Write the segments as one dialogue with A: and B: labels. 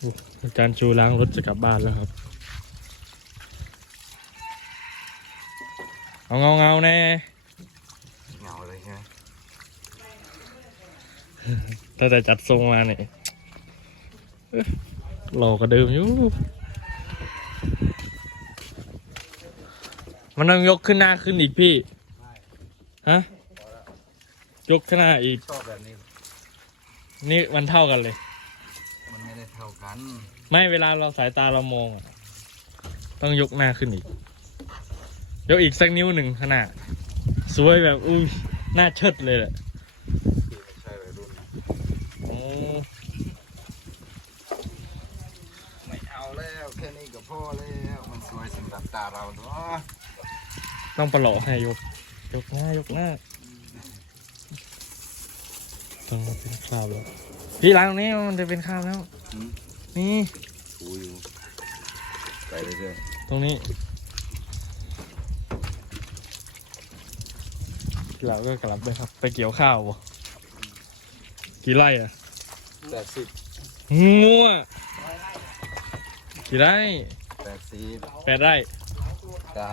A: โอ้อาจารย์ชูล้างรถจะกลับบ้านแล้วครับ เอาเงาเงาๆแน่
B: เหงาเลยใช่ไหม
A: ตั้งแต่จัดทรงมาเนี่ยเอ๊ะหล่อกว่าเดิมอยู่ มันต้องยกขึ้นหน้าขึ้นอีกพี่ ฮะ ยกขึ้นหน้าอีก
B: ชอบแบบนี้
A: นี่มันเท่ากันเลย
B: มันไม่ได้ เท่ากัน
A: ไม่เวลาเราสายตาเรามองอะต้องยกหน้าขึ้นอีก ยกอีกสักนิ้วหนึ่งขนาดสวยแบบอุ้ยหน้าเชิดเลยแหละ
B: ที่ไม่ใช่วัยรุ่นนะ
A: โอ้
B: ไม่เอาแล้วแค่นี้ก็พอแล้วมันสวยสำหรับตาเราเนาะ
A: ต้องประหลอกให้ยก ยกหน้ายกหน้าต้องมาเป็นคราบแล้วพี่ล้างตรงนี้มันจะเป็นคราบแล้ว
B: อืม
A: นี่
B: ถูอยู่ไปเรื่อย
A: ตรงนี้ เราก็กลับไปครับ ไปเกี่ยวข้าวบ่กี่ไร่อะ
B: ๆแปดสิบ
A: งัวกี่ไร่
B: แปดสิบ
A: แปดไร่
B: เก้า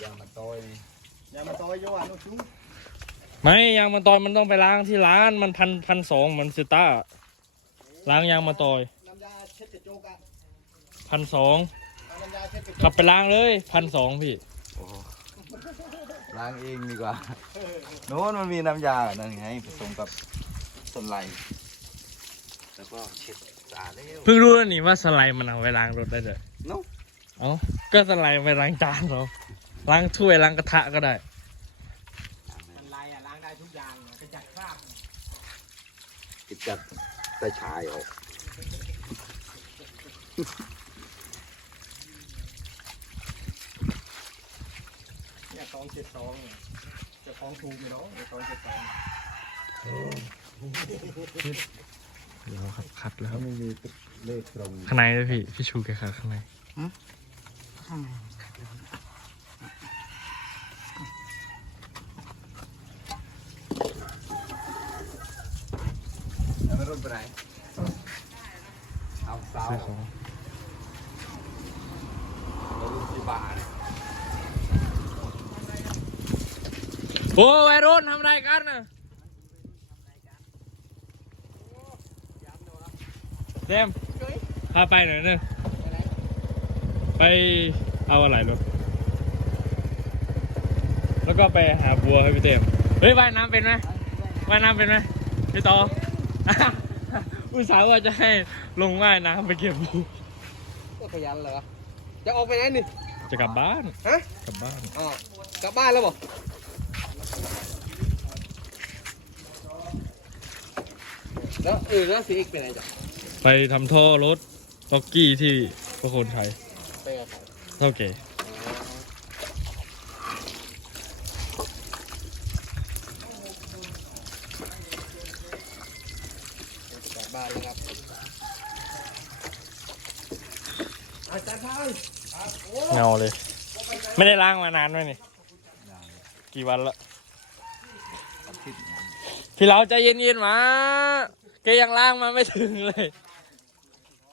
B: อย่ามาต่อย
C: อย่ามาต่อยโยอะนุชุ้ง
A: ไม่ยางมาตอยมันต้องไปล้างที่ร้านมันพันพันสองมันซิต้าล้างยางมาตอย
C: น้ำยาเช็ดกระจกอะ
A: พันสอง
C: เอาน้ำยาเช็ดกระจ
A: ขับ
C: ก
A: ไปล้างเลยพันสองพี่
B: โอ้โหล้างเองดีกว่าโน้นมันมีน้ำยานั่นไงผสมกับสไลด์แล้วก็เช็ดสะอาดแล้ว
A: เพิ่งรู้แล้วนี่ว่าสไลด์มันเอาไปล้างรถได้เลย
B: เนาะ
A: เอ้าก็สไลด์ไปล้างจานเหรอล้างถ้วยล้างกระทะก็ได้
C: มันลายอะล้างได้ทุกอย่างอะกระจัดคราบ
B: กิจัดตะชายออก
C: เนี่ยสองเจ็ดสองเนี่ยเจะของถูกอยู่เนาะสองเจ็ดสอง
A: เดี๋ยวครับคัดแล้วครับ
B: ไม่มีเลขตรง
A: ข้างในด้วยพี่ พี่ชูแกคัดข้างใน
B: แล้วไม่รู้ไปไหนเอาเสา
A: ซื้อของ
B: เราดูที่บ้าน
A: โอ้วัยรุ่นทำอะไรกันน่ะเดมพาไปหน่อยนึงไปเอาอะไรรถแล้วก็ไปหาบัวให้พี่เต็มเฮ้ยว่ายน้ำเป็นไหมว่ายน้ำเป็นไหมพี่ต่อ อุตส่าห์ว่าจะให้ลงว่ายน้ำไปเก็บบัว
C: ก็ขยันเหรอ จะออกไปไหนนี่
A: จะกลับบ้าน
C: ฮะ
A: กลับบ้าน
C: อ๋อกลับบ้านแล้วบ่แล้วเออแล้วสีอีกไปไหนจ้ะ
A: ไปทำท่อรถล็อกกี้ที่พระโคนชัย
C: ไปกับใคร
A: เท่าเก๋
C: กลับบ้านแล้วครับอาจารย์ทาย
A: เงาเลย ไม่ได้ล้างมานานไหมนี่ กี่วันละพี่เราใจเย็นๆมาแกยังล้างมาไม่ถึงเลย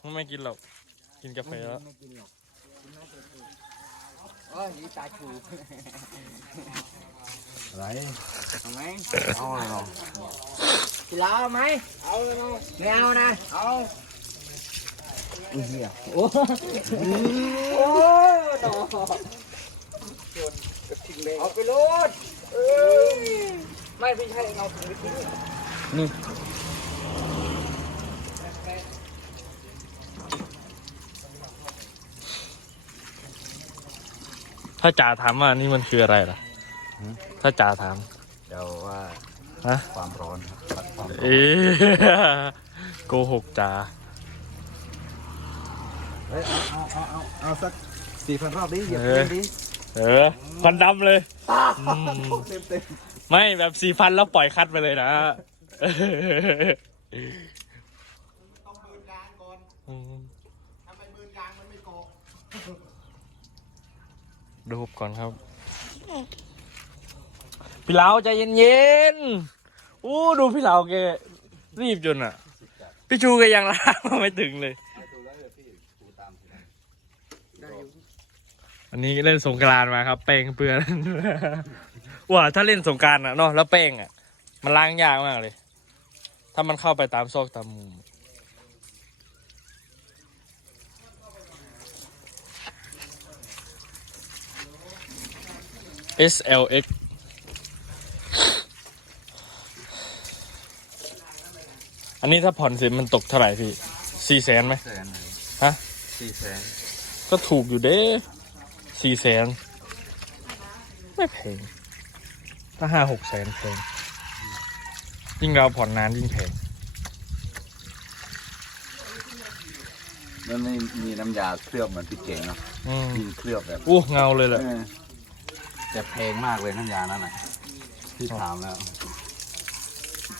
A: มันไม่กินหรอก กินกาแฟแล้ว
C: ไม่กินหรอกอ๋อนี่ตาชู
B: อะไร
C: เอาไหม
B: เอาอะไรเนาะ
C: กินเหล้าไหมเอาเลยนาะไม่เอานะ เอา
B: อุ้ยเหี้ย
C: โอ้ โอ้ดอกเอาไปโลดเอ้ยไม่พี่ใช่เอาถุงไปทิ้ง
A: นี่ถ้าจ่าถามว่านี่มันคืออะไรล่ะ ถ้าจ่าถาม
B: เดี๋ยวว่า
A: ฮะ
B: ความร้อนครับวัดความร้อน
A: เอ๊ะโกหกจ่า
B: เฮ้ยเอาเอาเอาเอาเอาสัก สี่พันรอบดิเหยียบ
A: เออ
B: ดิ
A: เออควันดำเลยอืม
B: เต็มเต็ม
A: ไม่แบบสีฟันแล้วปล่อยคัดไปเลยนะ
C: ต้องเบิร์นยางก่อน
A: อืม
C: ถ้าไปเบิร์นยางมันไม่เกาะ
A: ดูก่อนครับ พี่เหลาใจเย็นๆอู้ดูพี่เหลาแกรีบจนอะ พี่ชูแกยังลากมาไม่ถึงเลย
B: เอาดูแล้วเดี๋ยวพี่ดูตามทีหลัง
C: ได้อยู่
A: อันนี้เล่นสงกรานต์มาครับ แป้งเปื้อน ว่าถ้าเล่นสงกรารอะเนาะแล้วแป้งอะมันล้างยากมากเลย ถ้ามันเข้าไปตามซอกตามมุม SLX อันนี้ถ้าผ่อนเสร็จมันตกเท่าไหร่พี่สี่แสนไหม
B: แสนเลย
A: ฮะ
B: สี่แสน
A: ก็ถูกอยู่เด้ สี่แสนไม่แพงถ้าห้าหกแสนแพงยิ่งเราผ่อนนานยิ่งแพง
B: มันไม่มีน้ำยาเคลือบเหมือนพี่เก่งเนาะ
A: อืม
B: มีเคลือบแบบ
A: อู้เงาเลยแหละ
B: เออแต่แพงมากเลยน้ำยานั่นน่ะพี่ถามแล้ว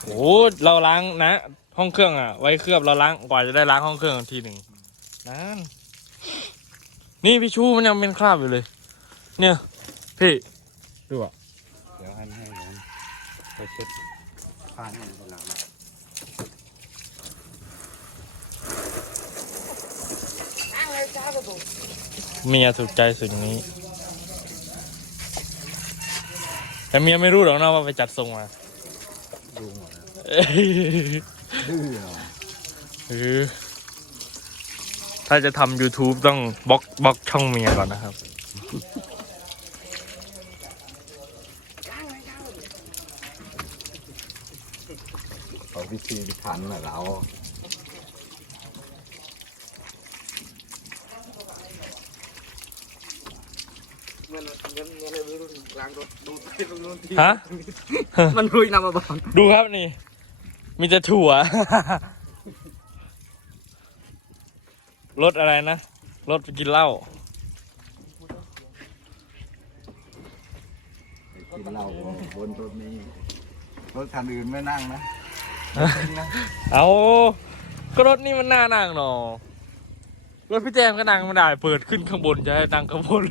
A: โอ้เราล้างนะ ห้องเครื่องอะ ไว้เคลือบเราล้างกว่าจะได้ล้างห้องเครื่องทีหนึ่งนาน นี่พี่ชูมันยังเป็นคราบอยู่เลย เนี่ย พี่ดูอะ
B: เดี๋ยวให้ให้ผมไปเช็ดผ้าให้มันหลังนะ
A: เมียถูกใจสิ่งนี้ แต่เมียไม่รู้หรอกนะว่าไปจัดทรงมา
B: ดูหมดแล้ว
A: เอ้ย
B: ดื้อเนาะ
A: เออ ถ้าจะทำ YouTube ต้องบล็อกบล็อกช่องเมียก่อนนะครับ
B: เขาพิธีพิถันน่ะเรา
C: เงินเงินเงินอะไรไม่รู้ล้างรถดูไปตรงนู้นที
A: ฮะ
C: มันรุยนำมาบ้าง
A: ดูครับนี่ มีแต่ถั่ว รถอะไรนะ รถไปกินเหล้า
B: ไปกินเหล้าบนรถนี้รถคันอื่นไม่นั่งนะจริงนะ
A: เอาก็รถนี่มันน่านั่งหนอรถพี่แจมก็นั่งไม่ได้ เปิดขึ้นข้างบนจะให้นั่งข้างบน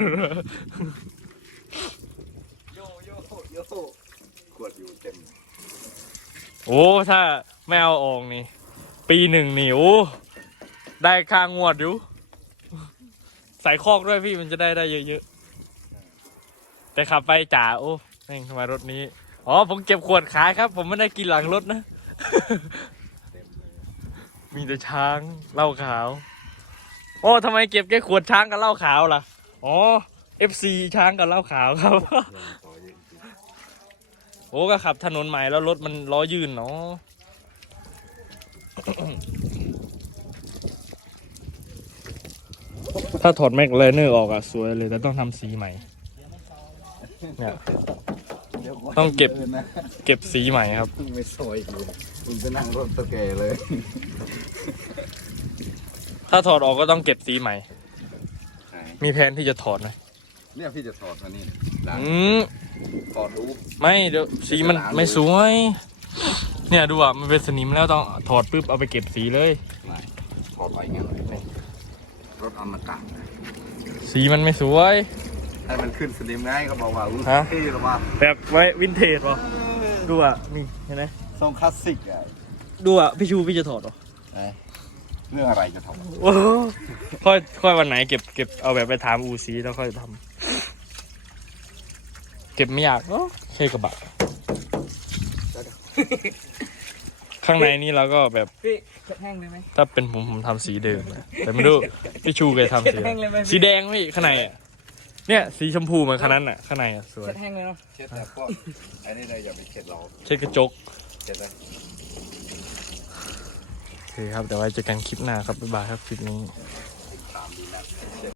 C: โยโยโย
B: ขวดอยู่เต็ม
A: โอ้ ถ้าไม่เอาออกนี่ ปีหนึ่งนี่โอ้ ได้ค่างวดอยู่ ใส่คอกด้วยพี่มันจะได้ได้เยอะๆ แต่ขับไปจ่าโอ้แม่งทำไมรถนี้ อ๋อ ผมเก็บขวดขายครับ ผมไม่ได้กินหลังรถนะ
B: มี
A: แต่ช้างเหล้าขาว โอ้ทำไมเก็บแค่ขวดช้างกับเหล้าขาวล่ะ อ๋อ FC ช้างกับเหล้าขาวครับ โอ้ก็ขับถนนใหม่แล้วรถมันล้อยืนเนาะ ถ้าถอดแม็กไลเนอร์ออกอะสวยเลยแต่ต้องทำสีใหม่เนี่ย
B: เดี๋ยว
A: ต้องเก็บ
B: ดินนะ
A: เก็บสีใหม่ครับ
B: ไม่ซอยอยู่คุณไปนั่งรถตะแกเลย
A: ถ้าถอดออกก็ต้องเก็บสีใหม่ มีแผนที่จะถอดไหม
B: เนี่ยพี่จะถอดมานี่ล้าง
A: อืม
B: ถอดดู
A: ไม่เดี๋ยวสีมันไม่สวย เนี่ยดูอะมันเป็นสนิมแล้วต้องถอดปุ๊บเอาไปเก็บสีเลย
B: ไม่ถอดไปงั้นเลย รถอมตะนะ
A: สีมันไม่สวย
B: ให้มันขึ้นสนิมง่ายก็บอกว่าอุ้ย
A: ฮะ
B: เท่หรอวะ
A: แบบไว้วินเทจป่ะดูอะนี่เห็นไหม
B: ทรงคลาสสิกอะ
A: ดูอะพี่ชูพี่จะถอดเหรอ
B: เรื่องอะไรจะถอด
A: โอ้โหค่อยค่อยวันไหนเก็บเก็บเอาแบบไปถามอูซีแล้วค่อยทำเก็บไม่ยากเนาะแค่กระบะ ข้างในนี่เราก็แบบ
C: พี่แห้งเลยไหม
A: ถ้าเป็นผมผมทำสีเดิมนะแต่ไม่รู้พี่ชูเคยทำสีอะไร
C: แห้งเลยไหมพี่
A: สีแดงพี่ข้างในอะเนี่ยสีชมพูเหมือนคันนั้นอะข้างในอะสวย
C: แห้งเลยเนาะ
B: เช็ดแต่พวกไอ้นี่เลยอย่าไปเช็ดเรา
A: เช็ดกระจก
B: เช็ดเลย
A: โอเคครับเดี๋ยวไว้เจอกันคลิปหน้าครับบ๊ายบายครับคลิปนี้